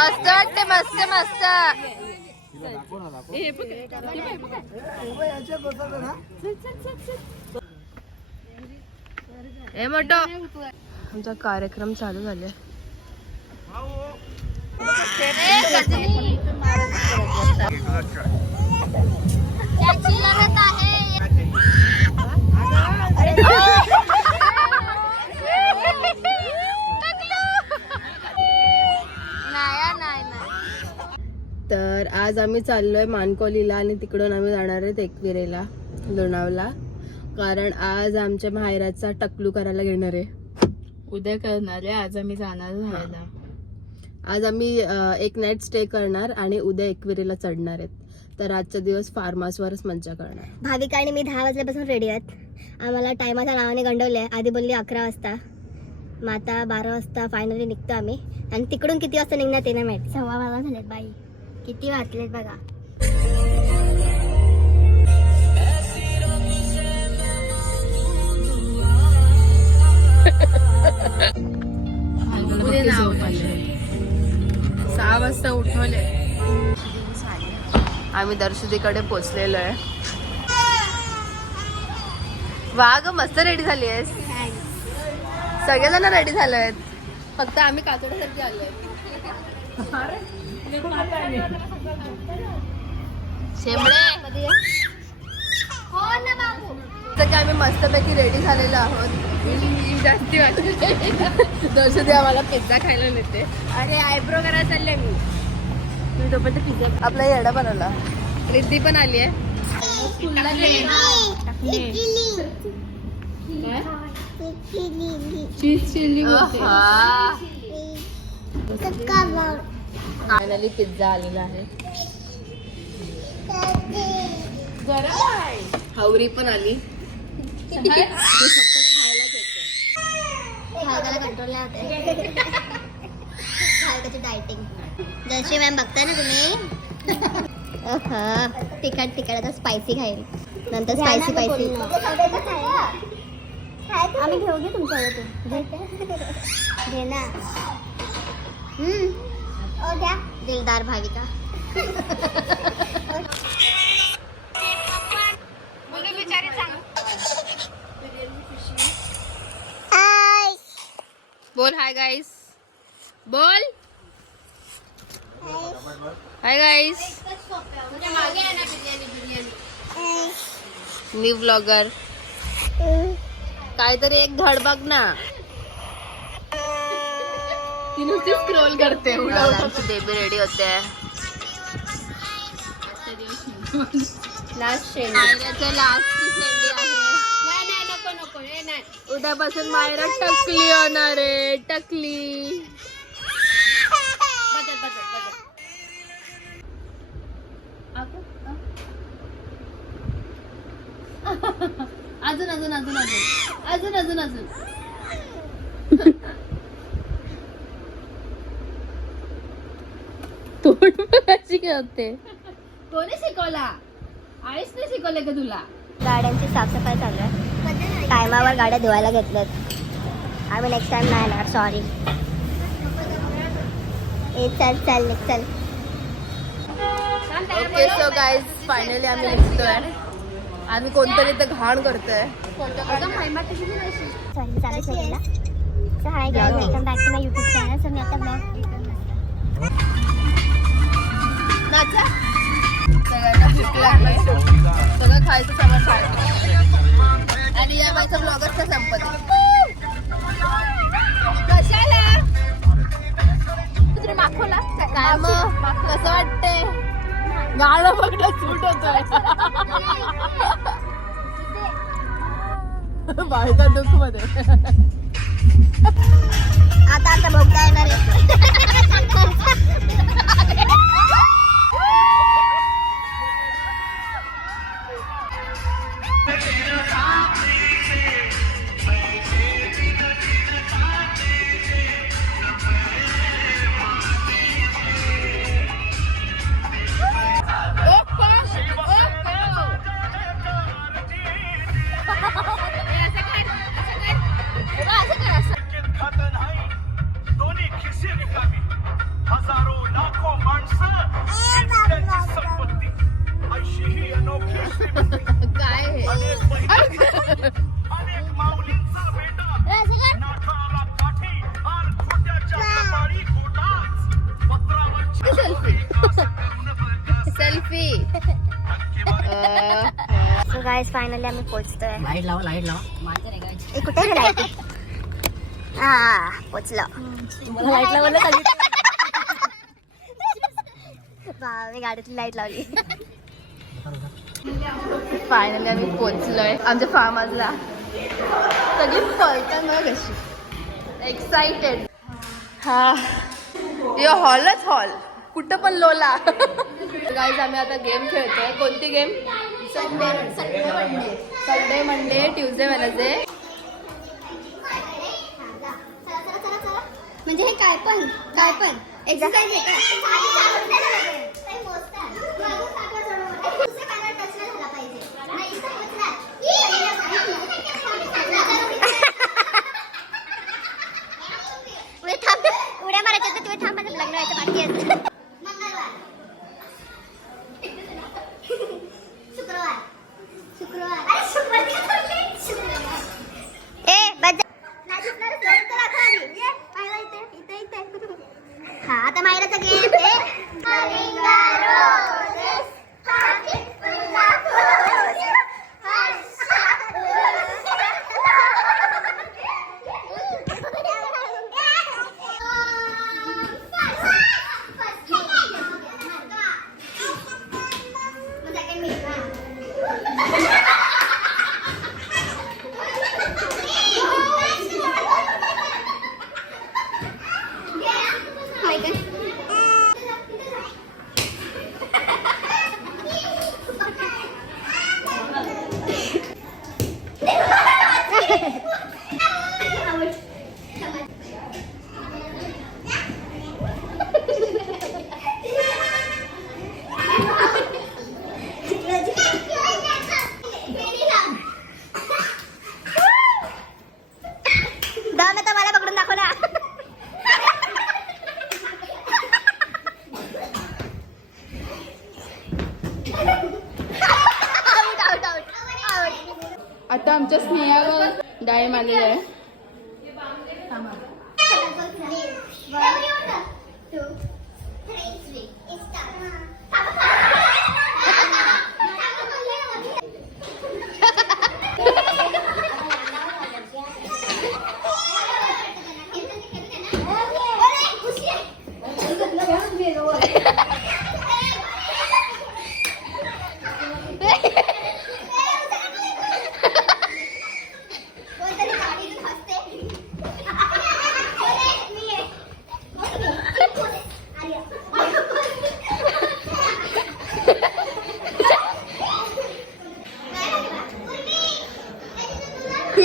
मस्त वाटते, मस्त मस्त. हे मोठो आमचा कार्यक्रम चालू झाले. तर आज आम्ही चाललोय मानकोलीला आणि तिकडून आम्ही जाणार आहेत एकविरेला, लोणावला. कारण आज आमच्या माहेराचा टकलू करायला घेणार आहे. उद्या करणार आहे, आज आम्ही जाणार राहायला. आज आम्ही एक नाईट स्टे करणार आणि उद्या एकविरेला चढणार आहेत. तर आजचा दिवस फार्म हाऊसवरच मज्जा करणार. भाविका आणि मी 10 वाजल्यापासून रेडी आहेत. आम्हाला टायमाच्या नावाने गंडवले. आधी बोलली 11 वाजता, मग आता 12 वाजता फायनली निघतो आम्ही. आणि तिकडून किती वाजता निघणार ते नाही माहिती. 12:15 झालेत बाई, किती वाजलेत बघा. उद्या नाव 6 वाजता उठवले. आम्ही दर्शदीकडे पोचलेलो आहे. वाघ मस्त रेडी झाली आहेस. सगळेजण रेडी झाले आहेत, फक्त आम्ही कातोड्यासारखी आलोय. शेंबडे की आम्ही मस्तपैकी रेडी झालेलो आहोत. जास्ती वाटते दर्शदी आम्हाला पिझ्झा खायला नेते आणि आयब्रो करायला चालले मी. तुम्ही तोपर्यंत पिझ्झा आपला येडा बनवला. रिद्धी पण आली आहे. फायनली पिझ्झा आलेला आहे. हावरी पण आली. कंट्रोल डायटिंग जशी मॅम बघताय ना तुम्ही. तिखट आता स्पायसी खाईल, नंतर स्पायसी आम्ही घेऊ घे तुमच्याकडे. घे ना. घ्या दिलदार भाविका. बोल हाय गाइस. बोल हाय गाइस. न्यू ब्लॉगर काहीतरी एक धड बघ ना. ती नुसती स्क्रोल करते. आमची बेबी रेडी होते. लास्ट शेंडी आहे. उद्यापासून मायरा टकली होणार आहे. टकली अजून अजून अजून अजून अजून अजून अजून. तोंड कशी होते. कोणी शिकवला? आईच नाही शिकवले का तुला? गाड्यांची साफसफाई चालू आहे. टायमावर गाड्या धुवायला घेतल्यात. आम्ही नेक्स्ट टाइम नाही येणार, सॉरी. चल. ओके सो गाईज फायनली आम्ही निघतोय. आम्ही कोणतरी इथं घाण करतोय. Hi guys, welcome back to my YouTube channel. So मी आता ब्लॉग सगळ्यांना भूक लागली. सगळं खायचं सामान खायचं आणि या बाईचा ब्लॉगच का संपत. कशाला तुझ्या माखोला काय मग कसं वाटते? गाणं बघणं सूट होतोय. बायका दुःख मध्ये आता भोगता येणार आहे. काय हे? सेल्फी. सो गाइस फायनली आम्ही पोहोचतोय. लाईट लावा ए कुठे आहे लाईट? हा पोहोचलो. लाईट लावायला मी गाडीतली लाईट लावली. फायनली आम्ही पोहोचलोय आमच्या फार्म हाऊसला. सगळी पळतात ना कशी एक्साइटेड. हा यो हॉलच हॉल, कुठं पण लोला. गाईज आम्ही आता गेम खेळतोय. कोणती game? Sunday Monday Tuesday Wednesday. म्हणजे हे काय पण एक्सरसाइज आहे का? उड्या मारायच्या तर तुम्ही थांबा, लग्न व्हायचं बाकी आहे. हा आता मायराचा गेम मला पकडून दाखव ना. आता आमच्या स्नेहावर डाय मारलेला आहे.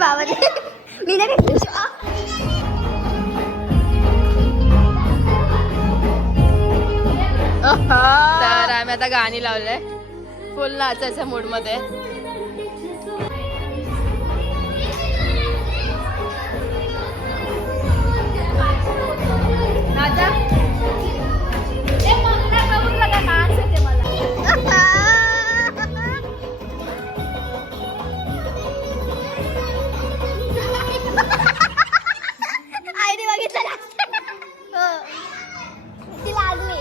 बाबा मी नाही तर आम्ही आता गाणी लावलंय फुल नाचायच्या मूड मध्ये. आईने बघितलं हो ती लागली.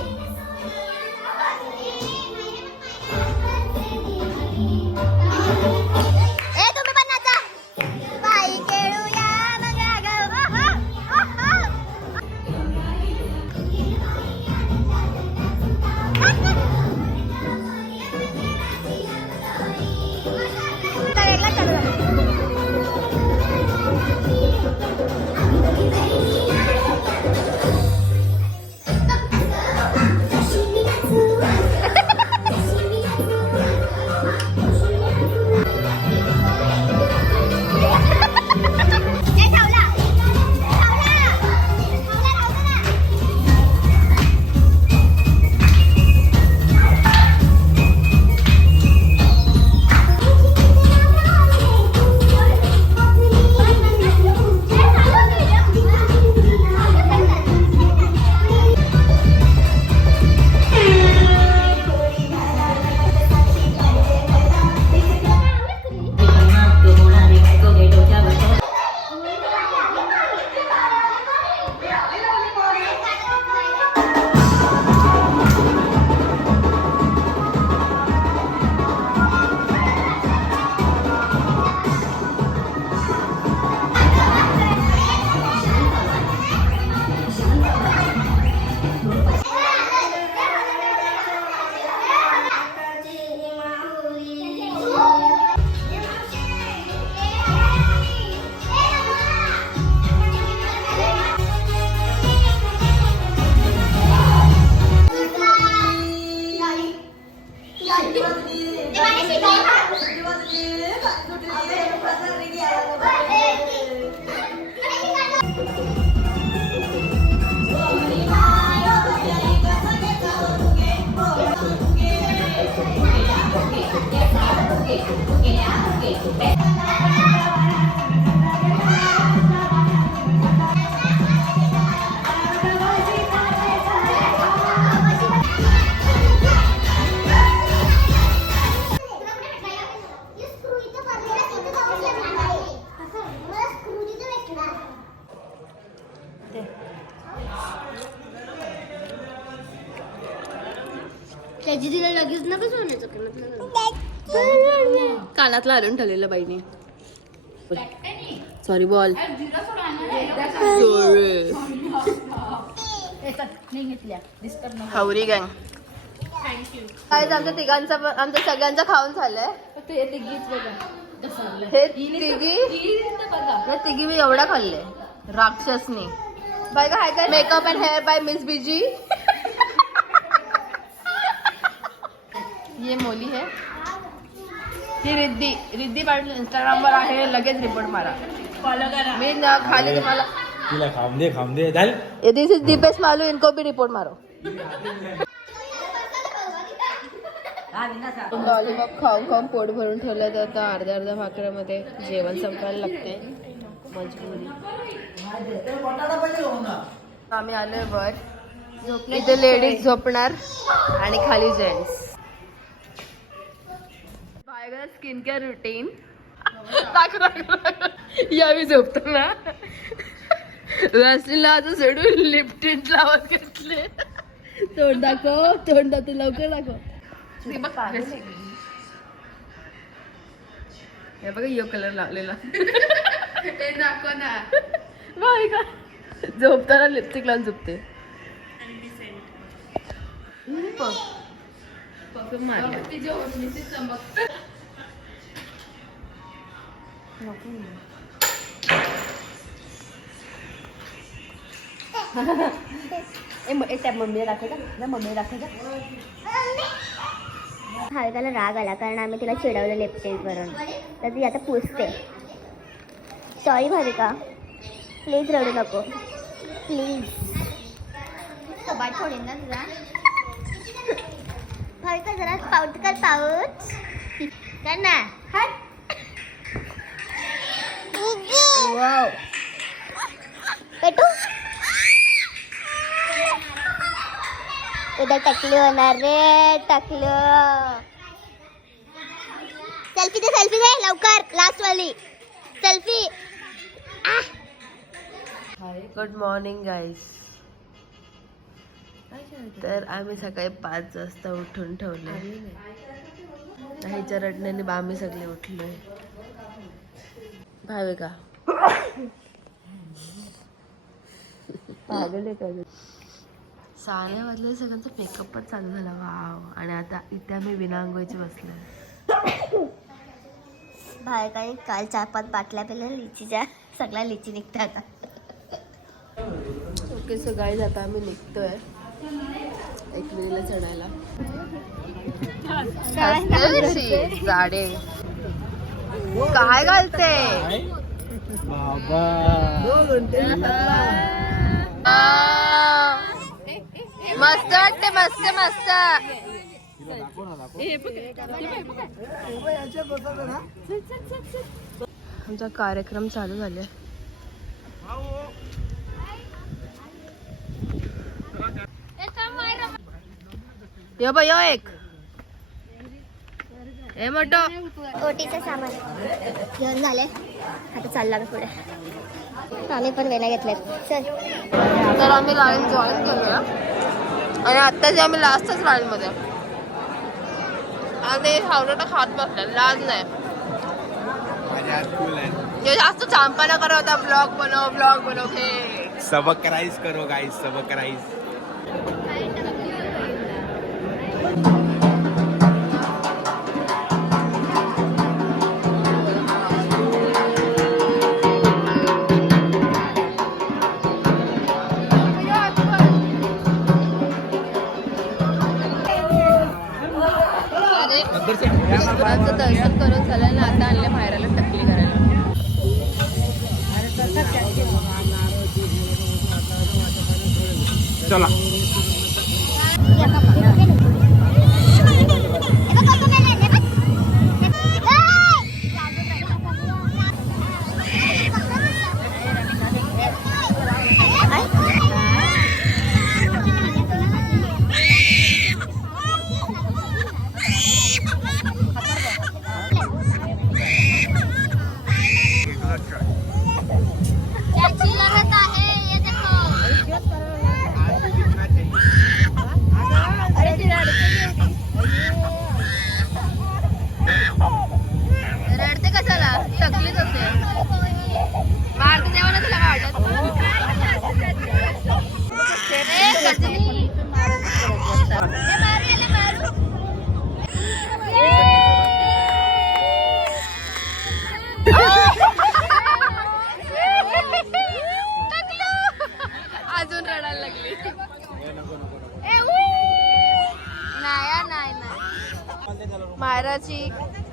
त्याची तिला लगेच नका सोन्याचं कानातलं कानातला आणून ठेवलेलं बाईने. Sorry ball. हावरी गँग. काय आमच्या तिघांचा आमच्या सगळ्यांचा खाऊन झालंय. हे तिघी मी एवढा खाल्ले राक्षसनी. बाय काय काय makeup and hair by Miss BG. ये मोली है. ही रिद्धी पाटील इंस्टाग्राम वर आहे. लगेच रिपोर्ट मारा, फॉलो करा. मी खाली तुम्हाला खाम दे दिस इज दीपेश मालू. इनको भी रिपोर्ट मारो. लॉलीपॉप खाऊन पोट भरून ठेवलं तर आता अर्ध्या भाकऱ्यामध्ये जेवण संपायला लागते. मजबुरी. आम्ही आलोय वर. इथे लेडीज झोपणार आणि खाली जेंट्स. स्किन केअर रुटीन यावी झोपताना वॅसलीनला आता सोडून लिप टिंट लावत घेतले. तोंड दाखव लवकर दाखव. हे बघा यो कलर लावलेला. हे दाखव ना. बाय का झोपताना लिपस्टिक लावून झोपते. भाविकाला राग आला कारण आम्ही तिला चिडवलं लिपस्टिक करून, तर ती आता पुसते. सॉरी भाविका, प्लीज रडू नको प्लीज. कबाट फोडेन ना तुला. भाविका जरा पाऊट कर पाऊट कर ना. वाव पेटू उद्या टकली होणार रे. टकलं. सेल्फी दे लवकर. लास्ट वाली सेल्फी. Good morning guys. तर आम्ही सकाळी 5 वाजता उठून ठेवले. ह्याच्या रडण्याने आम्ही सगळे उठलोय. भाविका साड्या वाजले. सगळ्यांचा मेकअप पण चालू झाला. वाव. आणि आता इथे आम्ही विनांगोची बसलोय. भाविकाने काल 4-5 बाटल्या पेल्या लिचीच्या. सगळ्या लिची निघतात. ओके सो गाईज आता आम्ही निघतोय एकविरीला चढायला. जाडे काय घालते मस्त वाटते. मस्त आमचा कार्यक्रम चालू झाले. यो बाय यो एक हे मोठं ओटीचं सामान घेऊन झाले. आता चालला का पुढे. आम्ही पण वेण्या घेतल्यात. चल तर आम्ही लाईन जॉईन करूया आणि आत्ताची आम्ही लास्टच लाईन मध्ये आणि हावडा खात बसला. लाज नाही जे जास्त चांपाना करत होता. ब्लॉग बनव हे सबस्क्राइब करो गाइस, सबस्क्राइब. विष्णुराचं दर्शन करून झालं ना. आता आणले बाहेरला टकली करायला. चला. रडते कशाला? टकलीच होते. मारते तेव्हा ना तुला काय अजून रडायला लागली. नाही मायराची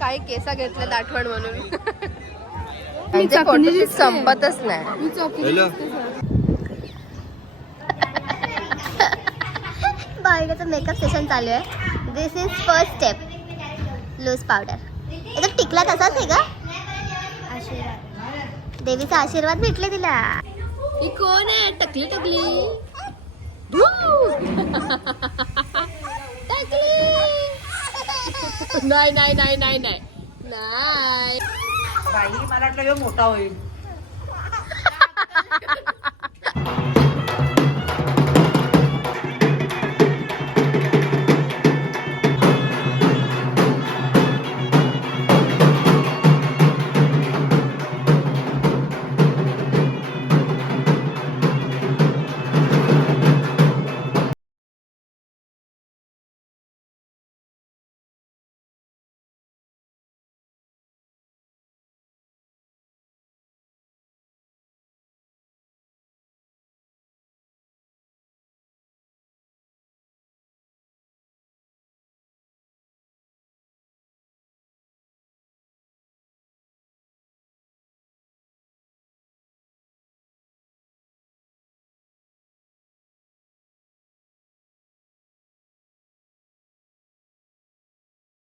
काही केसा घेतल्यात आठवण म्हणून. त्यांचे फोटो संपतच नाही. बाळगाचं मेकअप सेशन चालू आहे. This is first step, loose powder. एकदम टिकला तसाच आहे का? देवीचा आशीर्वाद भेटले तिला. ही कोण आहे? टकली नाही नाही नाही नाही नाही नाही बाई मला वाटलं मोठा होईल.